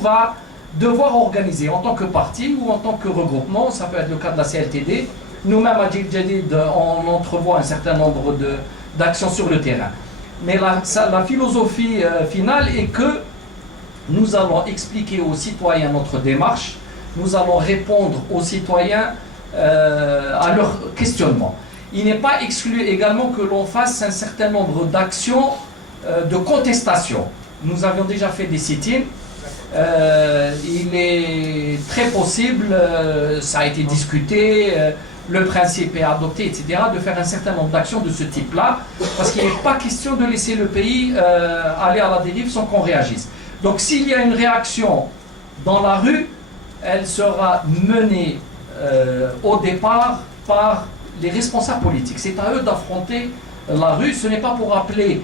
va devoir organiser en tant que parti ou en tant que regroupement, ça peut être le cas de la CLTD. Nous-mêmes, à Jil Jadid, on entrevoit un certain nombre d'actions sur le terrain. Mais la philosophie finale est que nous allons expliquer aux citoyens notre démarche, nous allons répondre aux citoyens à leurs questionnements. Il n'est pas exclu également que l'on fasse un certain nombre d'actions de contestation. Nous avions déjà fait des sit-ins. Il est très possible, ça a été discuté, le principe est adopté, etc., de faire un certain nombre d'actions de ce type-là, parce qu'il n'est pas question de laisser le pays aller à la dérive sans qu'on réagisse. Donc s'il y a une réaction dans la rue, elle sera menée au départ par les responsables politiques. C'est à eux d'affronter la rue, ce n'est pas pour appeler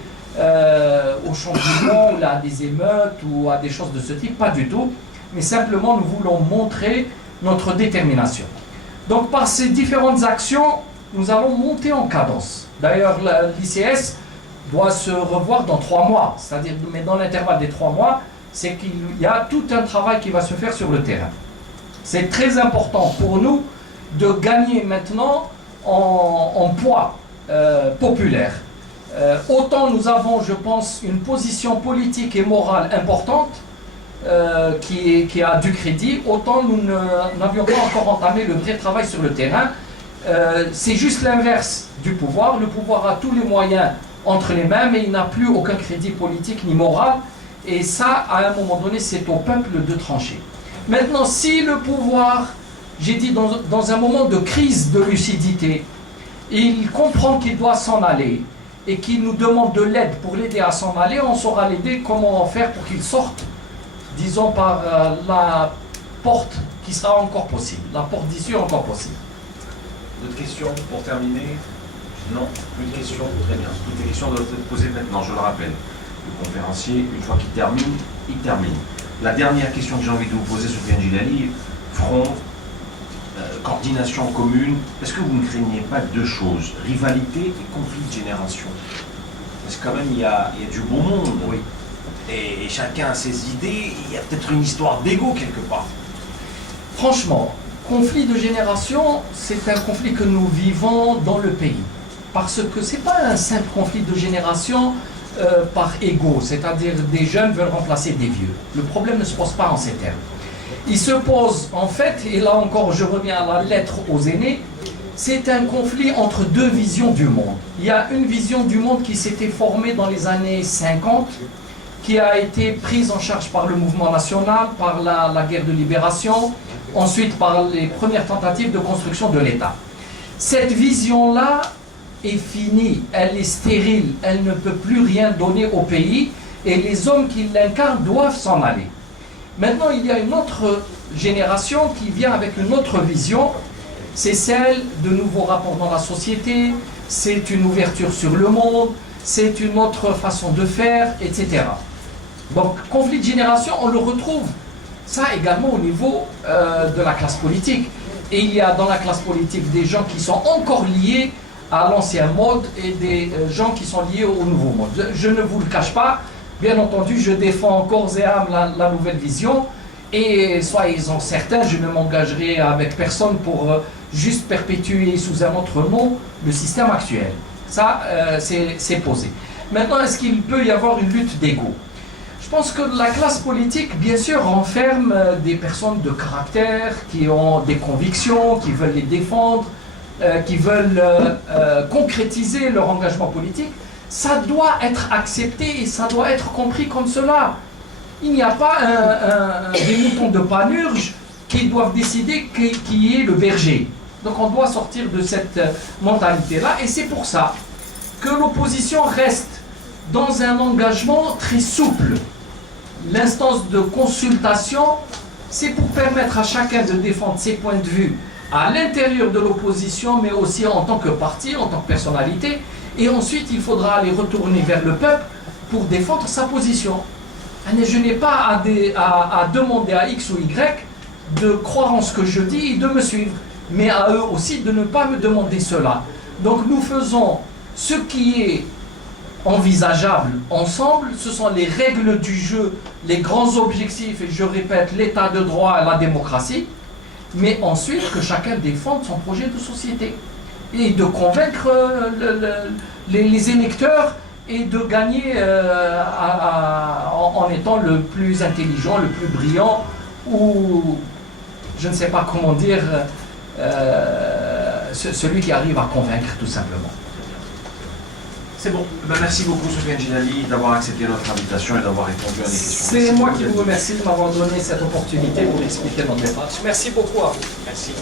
au changement, ou à des émeutes ou à des choses de ce type, pas du tout, mais simplement nous voulons montrer notre détermination. Donc par ces différentes actions, nous allons monter en cadence. D'ailleurs, l'ICS doit se revoir dans 3 mois, c'est-à-dire, mais dans l'intervalle des 3 mois, c'est qu'il y a tout un travail qui va se faire sur le terrain. C'est très important pour nous de gagner maintenant en poids populaire. Autant nous avons, je pense, une position politique et morale importante qui a du crédit, autant nous n'avions pas encore entamé le vrai travail sur le terrain. C'est juste l'inverse du pouvoir. Le pouvoir a tous les moyens entre les mains, mais il n'a plus aucun crédit politique ni moral. Et ça, à un moment donné, c'est au peuple de trancher. Maintenant, si le pouvoir, j'ai dit dans un moment de crise de lucidité, il comprend qu'il doit s'en aller, et qui nous demande de l'aide pour l'aider à s'en aller, on saura l'aider comment faire pour qu'il sorte, disons, par la porte qui sera encore possible, la porte d'issue encore possible. D'autres questions pour terminer? Non, plus de questions? Très bien. Toutes les questions doivent être posées maintenant, je le rappelle. Le conférencier, une fois qu'il termine, il termine. La dernière question que j'ai envie de vous poser, Soufiane Djilali, front, coordination commune, est-ce que vous ne craignez pas 2 choses, rivalité et conflit de génération? Parce que quand même, il y a du beau monde, oui. Et chacun a ses idées, il y a peut-être une histoire d'ego quelque part. Franchement, conflit de génération, c'est un conflit que nous vivons dans le pays. Parce que ce n'est pas un simple conflit de génération par ego, c'est-à-dire des jeunes veulent remplacer des vieux. Le problème ne se pose pas en ces termes. Il se pose en fait, et là encore je reviens à la lettre aux aînés, c'est un conflit entre 2 visions du monde. Il y a une vision du monde qui s'était formée dans les années 50, qui a été prise en charge par le mouvement national, par la guerre de libération, ensuite par les premières tentatives de construction de l'État. Cette vision-là est finie, elle est stérile, elle ne peut plus rien donner au pays, et les hommes qui l'incarnent doivent s'en aller. Maintenant, il y a une autre génération qui vient avec une autre vision, c'est celle de nouveaux rapports dans la société, c'est une ouverture sur le monde, c'est une autre façon de faire, etc. Donc, conflit de génération, on le retrouve, ça également au niveau de la classe politique. Et il y a dans la classe politique des gens qui sont encore liés à l'ancien mode et des gens qui sont liés au nouveau mode. Je ne vous le cache pas. Bien entendu, je défends corps et âme la nouvelle vision et soyez-en certains, je ne m'engagerai avec personne pour juste perpétuer sous un autre nom le système actuel. Ça, c'est posé. Maintenant, est-ce qu'il peut y avoir une lutte d'ego? Je pense que la classe politique, bien sûr, renferme des personnes de caractère qui ont des convictions, qui veulent les défendre, qui veulent concrétiser leur engagement politique. Ça doit être accepté et ça doit être compris comme cela. Il n'y a pas des moutons de Panurge qui doivent décider qui est le berger. Donc on doit sortir de cette mentalité-là et c'est pour ça que l'opposition reste dans un engagement très souple. L'instance de consultation, c'est pour permettre à chacun de défendre ses points de vue à l'intérieur de l'opposition, mais aussi en tant que parti, en tant que personnalité. Et ensuite, il faudra aller retourner vers le peuple pour défendre sa position. Je n'ai pas à demander à X ou Y de croire en ce que je dis et de me suivre, mais à eux aussi de ne pas me demander cela. Donc nous faisons ce qui est envisageables ensemble, ce sont les règles du jeu, les grands objectifs, et je répète, l'état de droit et la démocratie, mais ensuite que chacun défende son projet de société et de convaincre les électeurs et de gagner en étant le plus intelligent, le plus brillant, ou je ne sais pas comment dire, celui qui arrive à convaincre tout simplement. C'est bon. Ben, merci beaucoup, Soufiane Djinali, d'avoir accepté notre invitation et d'avoir répondu à des questions. C'est moi qui vous remercie de m'avoir donné cette opportunité pour expliquer notre démarche. Merci beaucoup à vous. Merci.